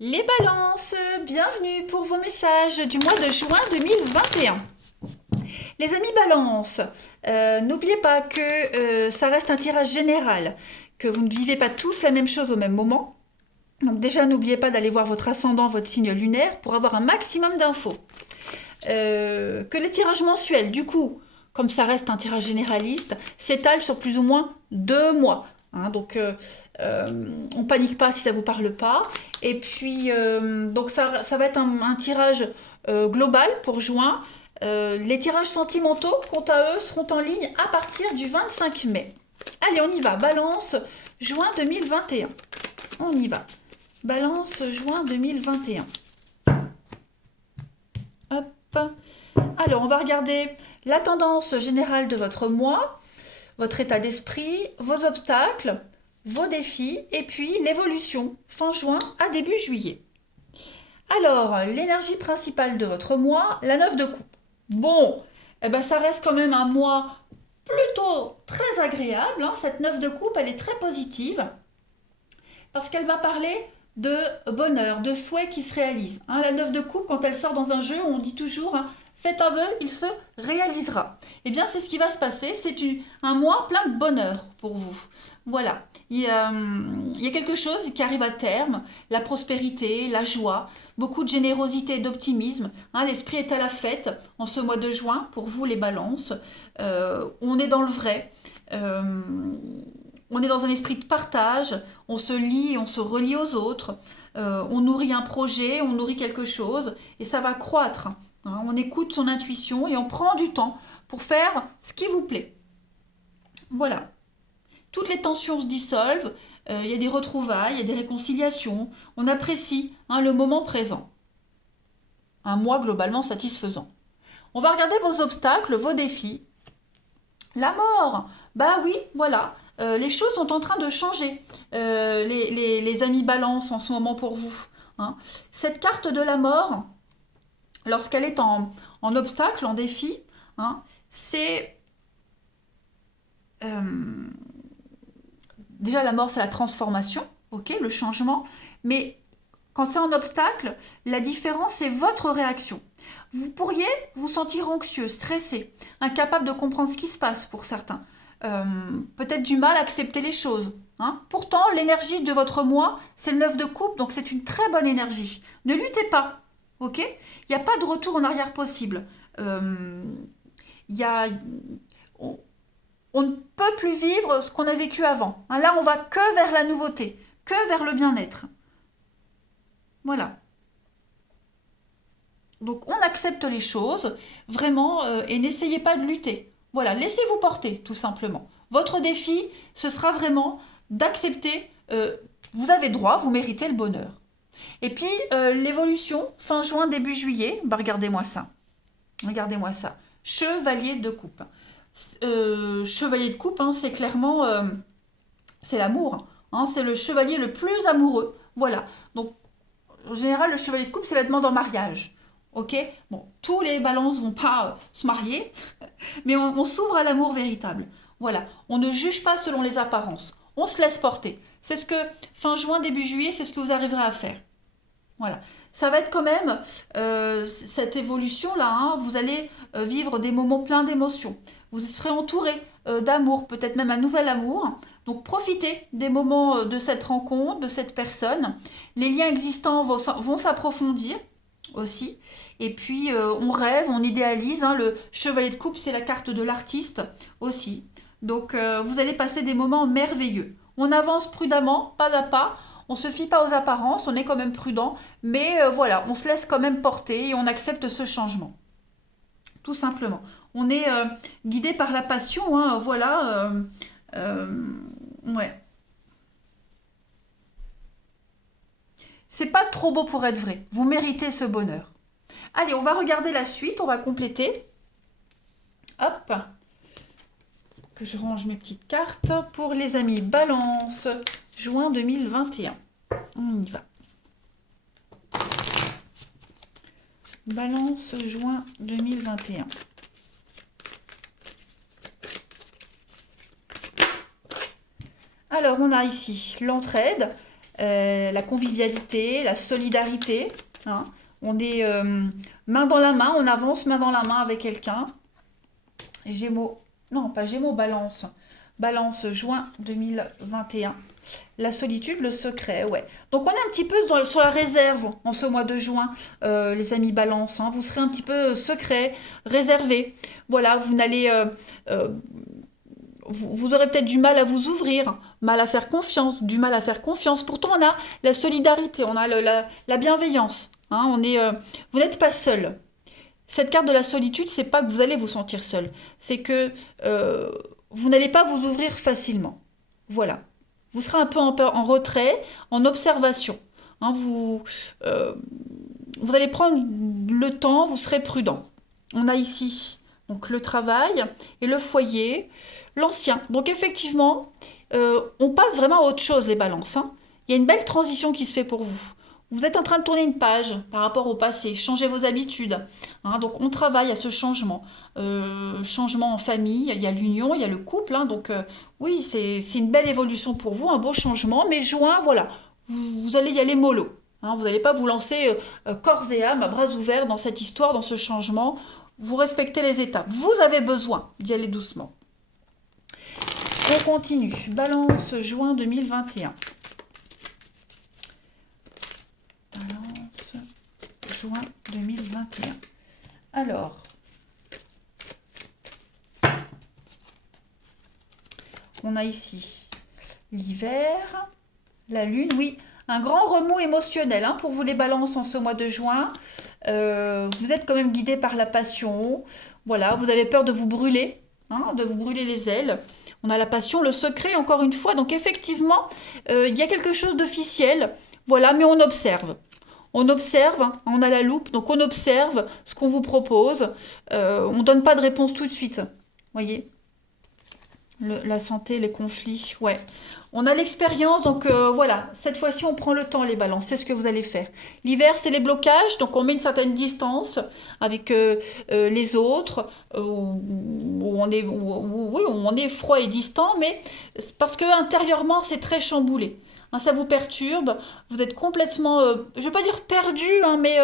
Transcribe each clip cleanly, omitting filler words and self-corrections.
Les balances, bienvenue pour vos messages du mois de juin 2021. Les amis balances, n'oubliez pas que ça reste un tirage général, que vous ne vivez pas tous la même chose au même moment. Donc déjà, n'oubliez pas d'aller voir votre ascendant, votre signe lunaire pour avoir un maximum d'infos. Que les tirages mensuels, du coup, comme ça reste un tirage généraliste, s'étalent sur plus ou moins 2 mois. Hein, donc, on panique pas si ça vous parle pas. Et puis, donc ça va être un tirage global pour juin. Les tirages sentimentaux, quant à eux, seront en ligne à partir du 25 mai. Allez, on y va. Balance, juin 2021. On y va. Balance, juin 2021. Hop. Alors, on va regarder la tendance générale de votre mois, votre état d'esprit, vos obstacles, vos défis et puis l'évolution fin juin à début juillet. Alors, l'énergie principale de votre mois, la 9 de coupe. Bon, eh ben, ça reste quand même un mois plutôt très agréable. Hein. Cette 9 de coupe, elle est très positive parce qu'elle va parler de bonheur, de souhaits qui se réalisent. Hein, la 9 de coupe, quand elle sort dans un jeu, on dit toujours hein, faites un vœu, il se réalisera. Eh bien, c'est ce qui va se passer. C'est un mois plein de bonheur pour vous. Voilà. Il y a quelque chose qui arrive à terme. La prospérité, la joie, beaucoup de générosité et d'optimisme. Hein, l'esprit est à la fête en ce mois de juin pour vous, les balances. On est dans le vrai. On est dans un esprit de partage, on se lie, on se relie aux autres, on nourrit un projet, on nourrit quelque chose, et ça va croître. Hein. On écoute son intuition et on prend du temps pour faire ce qui vous plaît. Voilà. Toutes les tensions se dissolvent, il y a des retrouvailles, il y a des réconciliations, on apprécie hein, le moment présent. Un mois globalement satisfaisant. On va regarder vos obstacles, vos défis. La mort, bah oui, voilà. Les choses sont en train de changer, les amis balance en ce moment pour vous. Hein. Cette carte de la mort, lorsqu'elle est en obstacle, en défi, hein, c'est... euh, déjà la mort, c'est la transformation, ok, le changement, mais quand c'est en obstacle, la différence, c'est votre réaction. Vous pourriez vous sentir anxieux, stressé, incapable de comprendre ce qui se passe pour certains. Peut-être du mal à accepter les choses. Hein. Pourtant, l'énergie de votre moi, c'est le 9 de coupe, donc c'est une très bonne énergie. Ne luttez pas, ok. Il n'y a pas de retour en arrière possible. Il y a, on, on ne peut plus vivre ce qu'on a vécu avant. Hein. Là, on va que vers la nouveauté, que vers le bien-être. Voilà. Donc on accepte les choses, vraiment, et n'essayez pas de lutter. Voilà, laissez-vous porter, tout simplement. Votre défi, ce sera vraiment d'accepter, vous avez droit, vous méritez le bonheur. Et puis, l'évolution, fin juin, début juillet, bah regardez-moi ça. Regardez-moi ça. Chevalier de coupe. Chevalier de coupe, hein, c'est clairement, c'est l'amour. Hein, c'est le chevalier le plus amoureux. Voilà. Donc, en général, le chevalier de coupe, c'est la demande en mariage. Ok. Bon, tous les balances vont pas se marier, mais on s'ouvre à l'amour véritable. Voilà. On ne juge pas selon les apparences. On se laisse porter. C'est ce que, fin juin, début juillet, c'est ce que vous arriverez à faire. Voilà. Ça va être quand même cette évolution-là. Hein, vous allez vivre des moments pleins d'émotions. Vous serez entouré d'amour, peut-être même un nouvel amour. Donc profitez des moments de cette rencontre, de cette personne. Les liens existants vont s'approfondir aussi. Et puis on rêve, on idéalise. Hein, le chevalier de coupe, c'est la carte de l'artiste aussi. Donc vous allez passer des moments merveilleux. On avance prudemment, pas à pas. On se fie pas aux apparences, on est quand même prudent, mais voilà, on se laisse quand même porter et on accepte ce changement. Tout simplement. On est guidé par la passion, hein, voilà. Euh, ouais. C'est pas trop beau pour être vrai. Vous méritez ce bonheur. Allez, on va regarder la suite, on va compléter. Hop, que je range mes petites cartes pour les amis Balance, juin 2021. On y va. Balance, juin 2021. Alors, on a ici l'entraide, la convivialité, la solidarité. Hein. On est main dans la main, on avance main dans la main avec quelqu'un. Gémeaux, non pas Gémeaux, Balance. Balance, juin 2021. La solitude, le secret, ouais. Donc on est un petit peu sur la réserve en ce mois de juin, les amis Balance. Hein. Vous serez un petit peu secret, réservé. Voilà, vous n'allez... vous aurez peut-être du mal à vous ouvrir, mal à faire confiance, du mal à faire confiance. Pourtant, on a la solidarité, on a la bienveillance. Hein. Vous n'êtes pas seul. Cette carte de la solitude, c'est pas que vous allez vous sentir seul, c'est que vous n'allez pas vous ouvrir facilement. Voilà. Vous serez un peu en retrait, en observation. Hein, vous allez prendre le temps, vous serez prudent. On a ici donc le travail et le foyer, l'ancien. Donc effectivement, on passe vraiment à autre chose les balances. Hein. Il y a une belle transition qui se fait pour vous. Vous êtes en train de tourner une page par rapport au passé, changer vos habitudes. Hein, donc on travaille à ce changement. Changement en famille, il y a l'union, il y a le couple. Hein, donc oui, c'est une belle évolution pour vous, un beau changement. Mais juin, voilà, vous allez y aller mollo. Hein, vous n'allez pas vous lancer corps et âme, à bras ouverts dans cette histoire, dans ce changement. Vous respectez les étapes. Vous avez besoin d'y aller doucement. On continue. Balance, juin 2021. Balance, juin 2021. Alors, on a ici l'hiver, la lune, oui, un grand remous émotionnel hein, pour vous les balances en ce mois de juin. Vous êtes quand même guidé par la passion. Voilà, vous avez peur de vous brûler, hein, de vous brûler les ailes. On a la passion, le secret, encore une fois. Donc effectivement, il y a quelque chose d'officiel. Voilà, mais on observe. On observe, hein, on a la loupe, donc on observe ce qu'on vous propose. On ne donne pas de réponse tout de suite. Voyez, la santé, les conflits, ouais. On a l'expérience, donc voilà. Cette fois-ci, on prend le temps, les balances. C'est ce que vous allez faire. L'hiver, c'est les blocages, donc on met une certaine distance avec les autres, où on est froid et distant, mais c'est parce que intérieurement, c'est très chamboulé. Hein, ça vous perturbe, vous êtes complètement, je ne vais pas dire perdu, hein, mais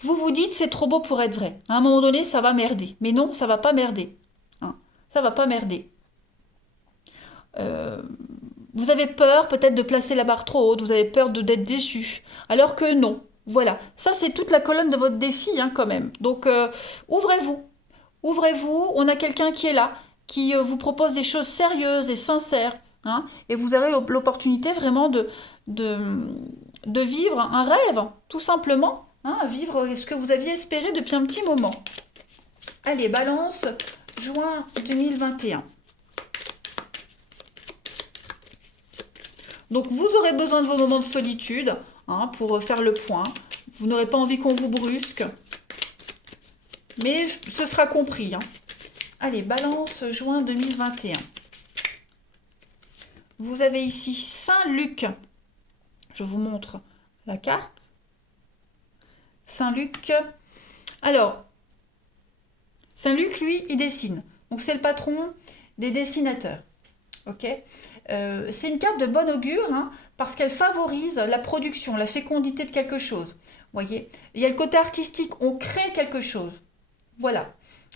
vous vous dites c'est trop beau pour être vrai. À un moment donné, ça va merder. Mais non, ça va pas merder. Hein, ça va pas merder. Euh, vous avez peur peut-être de placer la barre trop haute, vous avez peur d'être déçu. Alors que non. Voilà. Ça, c'est toute la colonne de votre défi, hein, quand même. Donc, ouvrez-vous. Ouvrez-vous. On a quelqu'un qui est là, qui vous propose des choses sérieuses et sincères. Hein, et vous avez l'opportunité vraiment de, de vivre un rêve, tout simplement. Hein, vivre ce que vous aviez espéré depuis un petit moment. Allez, balance, juin 2021. Donc vous aurez besoin de vos moments de solitude hein, pour faire le point. Vous n'aurez pas envie qu'on vous brusque. Mais ce sera compris. Hein. Allez, balance, juin 2021. Vous avez ici Saint-Luc. Je vous montre la carte. Saint-Luc. Alors, Saint-Luc, lui, il dessine. Donc c'est le patron des dessinateurs. Ok, c'est une carte de bon augure hein, parce qu'elle favorise la production, la fécondité de quelque chose. Voyez, il y a le côté artistique, on crée quelque chose. Voilà.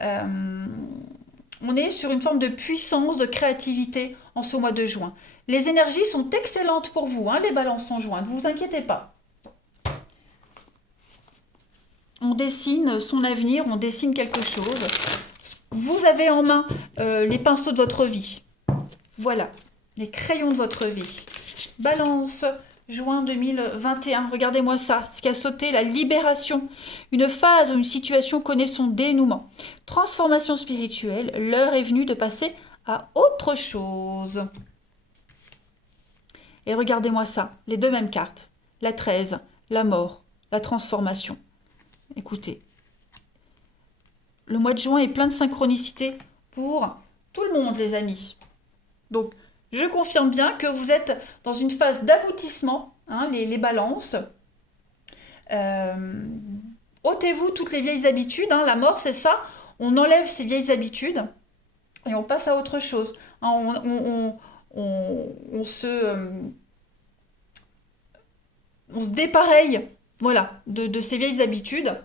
On est sur une forme de puissance, de créativité en ce mois de juin. Les énergies sont excellentes pour vous, hein, les balances en juin, ne vous inquiétez pas. On dessine son avenir, on dessine quelque chose. Vous avez en main les pinceaux de votre vie. Voilà, les crayons de votre vie. Balance, juin 2021. Regardez-moi ça, ce qui a sauté, la libération. Une phase ou une situation connaît son dénouement. Transformation spirituelle, l'heure est venue de passer à autre chose. Et regardez-moi ça, les deux mêmes cartes. La 13, la mort, la transformation. Écoutez, le mois de juin est plein de synchronicité pour tout le monde, les amis. Donc, je confirme bien que vous êtes dans une phase d'aboutissement, hein, les balances. Ôtez-vous toutes les vieilles habitudes. Hein, la mort, c'est ça. On enlève ces vieilles habitudes et on passe à autre chose. Hein, on se on se dépareille, voilà, de ces vieilles habitudes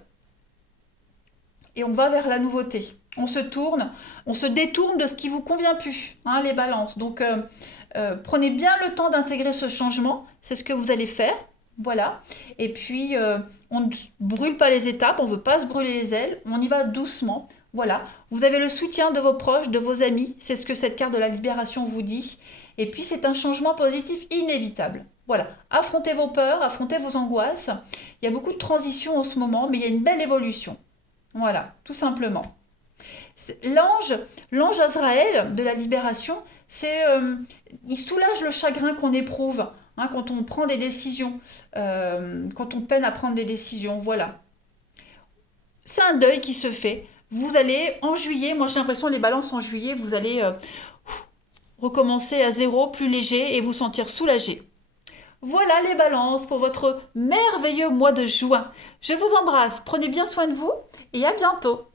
et on va vers la nouveauté. On se tourne, on se détourne de ce qui vous convient plus, hein, les balances. Donc, prenez bien le temps d'intégrer ce changement, c'est ce que vous allez faire. Voilà. Et puis, on ne brûle pas les étapes, on ne veut pas se brûler les ailes, on y va doucement. Voilà. Vous avez le soutien de vos proches, de vos amis, c'est ce que cette carte de la libération vous dit. Et puis, c'est un changement positif inévitable. Voilà. Affrontez vos peurs, affrontez vos angoisses. Il y a beaucoup de transitions en ce moment, mais il y a une belle évolution. Voilà, tout simplement. L'ange Azraël de la libération, il soulage le chagrin qu'on éprouve, hein, quand on prend des décisions, quand on peine à prendre des décisions. Voilà, c'est un deuil qui se fait. Vous allez en juillet, moi j'ai l'impression les balances en juillet, vous allez recommencer à zéro, plus léger et vous sentir soulagé. Voilà les balances pour votre merveilleux mois de juin. Je vous embrasse, prenez bien soin de vous et à bientôt.